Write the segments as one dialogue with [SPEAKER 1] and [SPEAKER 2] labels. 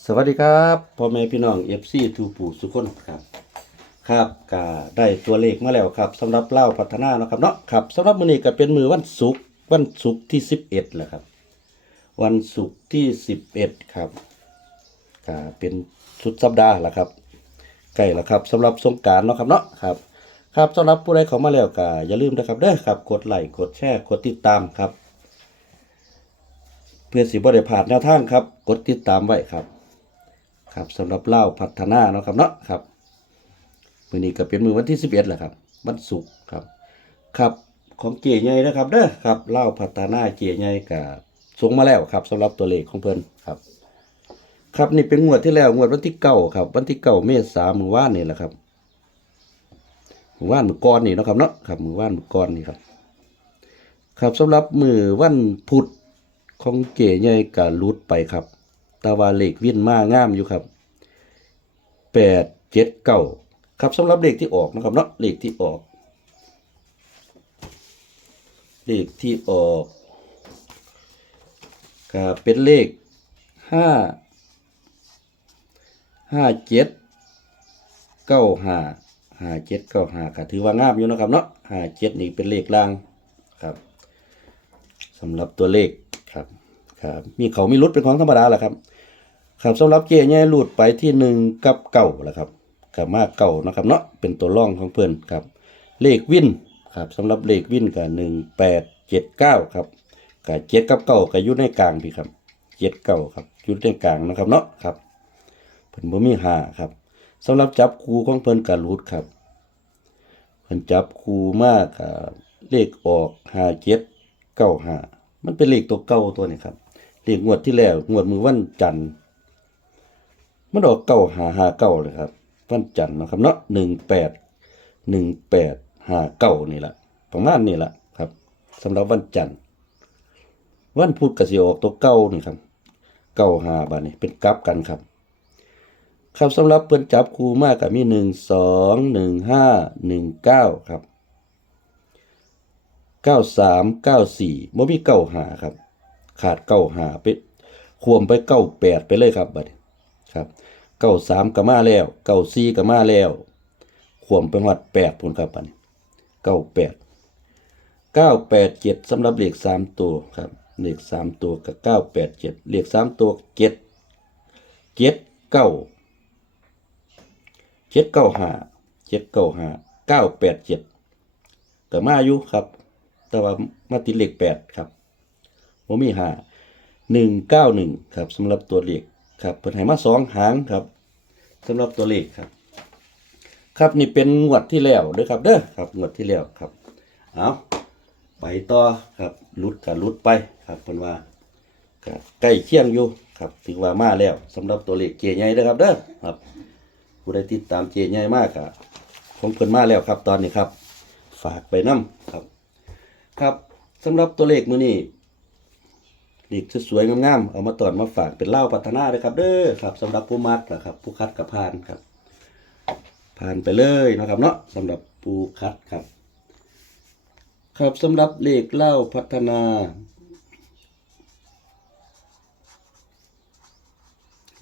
[SPEAKER 1] สวัสดีครับพ่อแม่พี่น้องเอฟซีทูปู่สุคนครับ ครับก็ได้ตัวเลขมาแล้วครับสำหรับเล่าพัฒนาเนาะครับเนาะครับสำหรับมื้อนี้ก็เป็นมือวันศุกร์วันศุกร์ที่11แหละครับ วันศุกร์ที่11ครับก็เป็นสุดสัปดาห์และครับใกล้แล้วครับสำหรับสงการเนาะครับเนาะครับ ครับสำหรับผู้ใดเข้ามาแล้วก็อย่าลืมนะครับเด้อครับ กดไลค์กดแชร์กดติดตามครับ เพื่อสิบ่ได้พลาดแนวทางครับ กดติดตามไว้ครับ ครับสำหรับเล่าพัฒนาเนาะครับเนาะครับมื้อนี้ก็เป็นมื้อวันที่11แหละครับวันศุกร์ครับครับของเก๋ใหญ่นะครับเด้อครับเล่าพัฒนาเก๋ใหญ่ก็ส่งมาแล้วครับสำหรับตัวเลขของเพิ่นครับ ครับนี่เป็นงวดที่แล้วงวดวันที่เก้าครับ วันที่เก้าเมษายนมื้อวานนี่แหละครับมื้อวานมื้อก่อนนี่เนาะครับเนาะครับมื้อวานมื้อก่อนนี่ครับ ครับสำหรับมื้อวันพุธของเก๋ใหญ่ก็หลุดไปครับ ตาว่าเลขวิ่นมางามอยู่ครับแปดเจ็ดเก้าครับสำหรับเลขที่ออกนะครับเนาะเลขที่ออก เลขที่ออกก็เป็นเลขห้าห้าเจ็ดเก้าห้าห้าเจ็ดเก้าห้าก็ถือว่างามอยู่นะครับเนาะห้าเจ็ดนี่เป็นเลขล่างครับสำหรับตัวเลขครับ ครับมีเขามีรุดเป็นของธรรมดาแหละครับครับสำหรับเกียร์เนี่ยหลุดไปที่หนึ่งกับเก่าแหละครับกับมากเก่านะครับเนาะเป็นตัวร่องของเพื่อนครับเลขวินครับสำหรับเลขวินกับหนึ่งแปดเจ็ดเก้าครับกับเจ็ดกับเก้ากับยุดในกลางพี่ครับเจ็ดเก้าครับยุดในกลางนะครับเนาะครับเพิ่นบ่มีหาครับสำหรับจับคูของเพิ่นกับรูดครับเพิ่นจับคูมากกับเลขออกหาเจ็ดเก้าหามันเป็นเลขตัวเก้าตัวนี้ครับ เลขงวดที่แล้วงวดมือวันจันทร์มันออกเก้าหาหาเก้าเลยครับ วันจันทร์นะครับเนาะหนึ่งแปดหนึ่งแปดหาเก้านี่แหละประมาณนี้แหละครับสำหรับวันจันทร์วันพุธกสิออกตัวเก้านี่ครับเก้าหาบาทนี่เป็นกลับกันครับครับสำหรับเพิ่อนจับคู่มากกับมีหนึ่งสองหนึ่งห้าหนึ่งเก้าครับเก้าสามเก้าสี่บ่มีเก้าหาครับ ขาดเก้าหาไปควมไปเก้าแปดไปเลยครับบัดครับเก้าสามก็มาแล้วเก้าสี่ก็มาแล้วขวมเป็นวัดแปดผลครับปันเก้าแปดเก้าแปดเจ็ดสำหรับเลขสามตัวครับเลขสามตัวกับเก้าแปดเจ็ดเลขสามตัวเจ็ดเจ็ดเก้าเจ็ดเก้าห้าเจ็ดเก้าห้าเก้าแปดเจ็ดก็มาอยู่ครับ แต่ว่ามาติดเลขแปดครับ ผมมีหาหนึ่งเก้าหนึ่งครับสำหรับตัวเลขครับเปิดให้มาสองหางครับสำหรับตัวเลขครับ ครับนี่เป็นงวดที่แล้วเด้อครับเด้อครับงวดที่แล้วครับเอาไปต่อครับลุดกับลุดไปครับเพิ่นว่าใกล้เคียงอยู่ครับถือว่ามาแล้วสำหรับตัวเลขเจใหญ่เด้อครับเด้อครับผู้ใดติดตามเจใหญ่มากครับของเพิ่นมาแล้วครับ ตอนนี้ครับ ฝากไปนํครับ ครับสำหรับตัวเลขมือนี้ เลขสวยๆงามๆเอามาตอนมาฝากเป็นเล่าพัฒนาเลยครับ เด้อครับสำหรับผู้มัดนะครับ ผู้คัดกับพานครับผ่านไปเลยนะครับเนาะสำหรับผู้คัดครับ ครับสำหรับเลขเล่าพัฒนา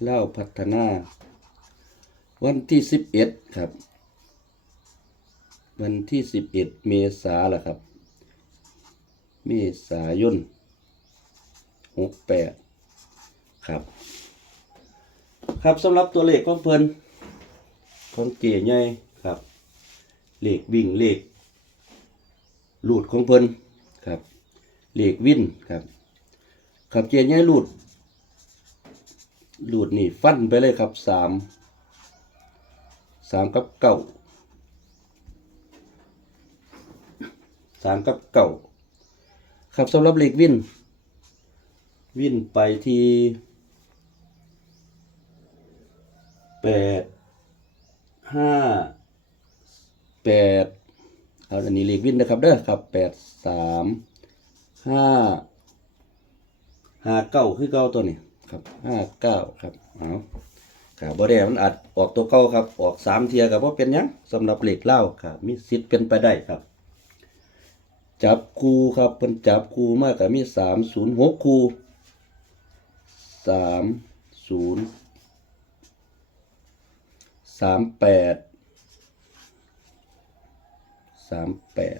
[SPEAKER 1] เล่าพัฒนา วันที่สิบเอ็ดครับ วันที่สิบเอ็ดเมษาแหละครับ เมษายน หกแปดครับ ครับสำหรับตัวเลขของเพิ่นของเก๋ใหญ่ครับ เลขวิ่งเลขลูดของเพิ่นครับ เลขวิ่นครับครับเก๋ใหญ่ลูดหลูดนี่ฟันไปเลยครับสามสามกับเก้าสามกับเก้าครับสำหรับเลขวิ่น วิ่นไปที่แปดห้าแปดเอาอันนี้เลขวิ่นนะครับเด้อครับแปดสามห้าห้าเก้าคือเก้าตัวนี้ครับห้าเก้าครับเอาครับบ่ได้มันอาจออกตัวเก้าครับ ออกสามเทียกับว่าเป็นยังสำหรับเลขเล่าครับ มีสิทธิ์เป็นไปได้ครับ จับคูครับเป็นจับคูมากกับมีสามศูนย์หกคู สามศูนย์สามแปดสามแปด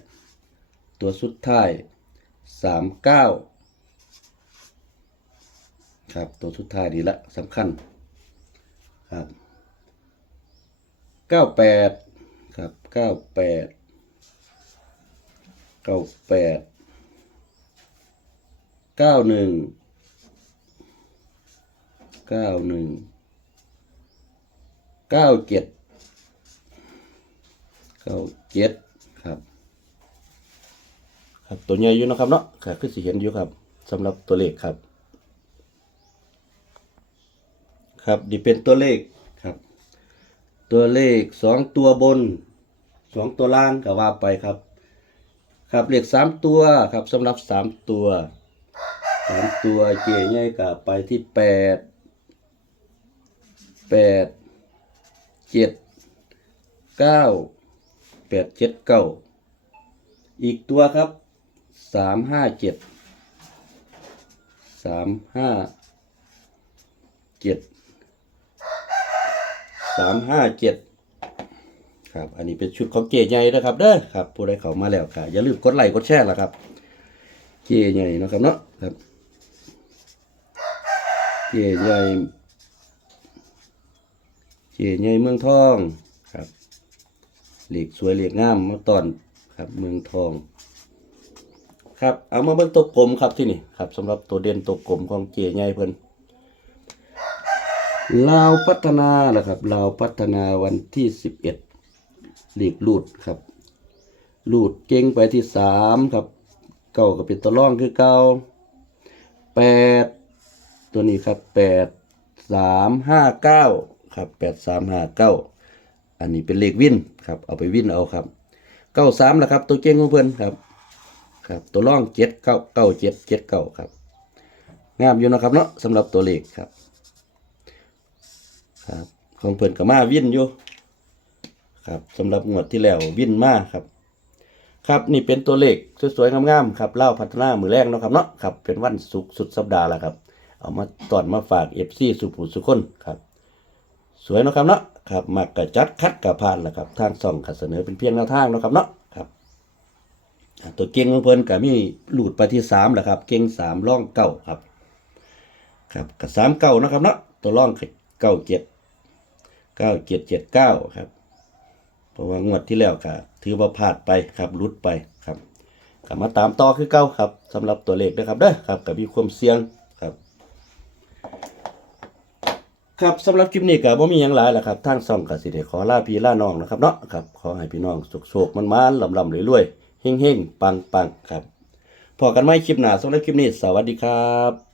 [SPEAKER 1] ตัวสุดท้ายสามเก้าครับตัวสุดท้ายดีละสำคัญครับเก้าแปดครับเก้าแปดเก้าแปดเก้าหนึ่ง เก้าหนึ่งเก้าเจ็ดเก้าเจ็ดครับ ครับตัวใหญ่อยู่นะครับเนาะครับคือสิเห็นอยู่ครับสำหรับตัวเลขครับ ครับนี่เป็นตัวเลขครับ ตัวเลขสองตัวบนสองตัวล่างก็ว่าไปครับ ครับเลขสามตัวครับสำหรับสามตัวสามตัวเก๋ใหญ่ก็ไปที่แปด แปดเจ็ดเก้าแปดเจ็ดเก้าอีกตัวครับสามห้าเจ็ดสามห้าเจ็ดสามห้าเจ็ดครับ อันนี้เป็นชุดของเก๋ใหญ่นะครับเด้อครับผู้ใดเข้ามาแล้วค่ะอย่าลืมกดไลค์กดแชร์ละครับ เก๋ใหญ่นะครับเนาะครับเก๋ใหญ่ ใหญ่เมืองทองครับเหล็กสวยเหล็กงามมาตอนครับเมืองทอง ครับเอามาเบิ่งตัวกลมครับที่นี่ครับสำหรับตัวเด่นตัวกลมของเก๋ใหญ่เพิ่นลาวพัฒนาแหละครับลาวพัฒนาวันที่สิบเอ็ดลีกลูดครับลูดเก่งไปที่สามครับ เก้าก็เป็นตัวร่องคือเก้าแปดตัวนี้ครับแปดสามห้าเก้า ครับแปดสามห้าเก้าอันนี้เป็นเลขวินครับเอาไปวินเอาครับเก้าสามแหละครับตัวเก่งของเพื่อนครับครับตัวร่องเจ็ดเก้าเก้าเจ็ดเจ็ดเก้าครับงามอยู่นะครับเนาะสำหรับตัวเลขครับครับของเพิ่อนก็มาวินอยู่ครับสำหรับงวดที่แล้ววินมาครับ ครับนี่เป็นตัวเลขสวยๆงามๆครับเล่าพัฒนามือแรกเนาะครับเนาะครับเป็นวันศุกร์สุดสัปดาห์แล้วครับ เอามาตอนมาฝากเอฟซีสุผู้สุคนครับ สวยนะครับเนาะครับมักกะจัดคัดกะผ่านแหละครับทางส่องก็เสนอเป็นเพียงแนวทางนะครับเนาะครับตัวเก่งของเพิ่นก็มีหลุดไปที่สามแหละครับ เก่งสามร่องเก้าครับ ครับกับสามเก้านะครับเนาะตัวร่องเก้าเจ็ดเก้าเจ็ดเจ็ดเก้าครับเพราะว่างวดที่แล้วก็ถือว่าพลาดไปครับรุดไปครับกลับมาตามต่อคือเก้าครับสำหรับตัวเลขนะครับเด้อครับกับมีความเสี่ยงครับ ครับสำหรับคลิปนี้ก็บ่มีหยังหลายแหละครับทางซ่องก็สิได้ขอลาพี่ลาน้องนะครับเนาะครับขอให้พี่น้องสุขๆมันๆลำๆรวยๆเฮงๆปังๆครับพอกันใหม่คลิปหน้าสำหรับคลิปนี้ สวัสดีครับ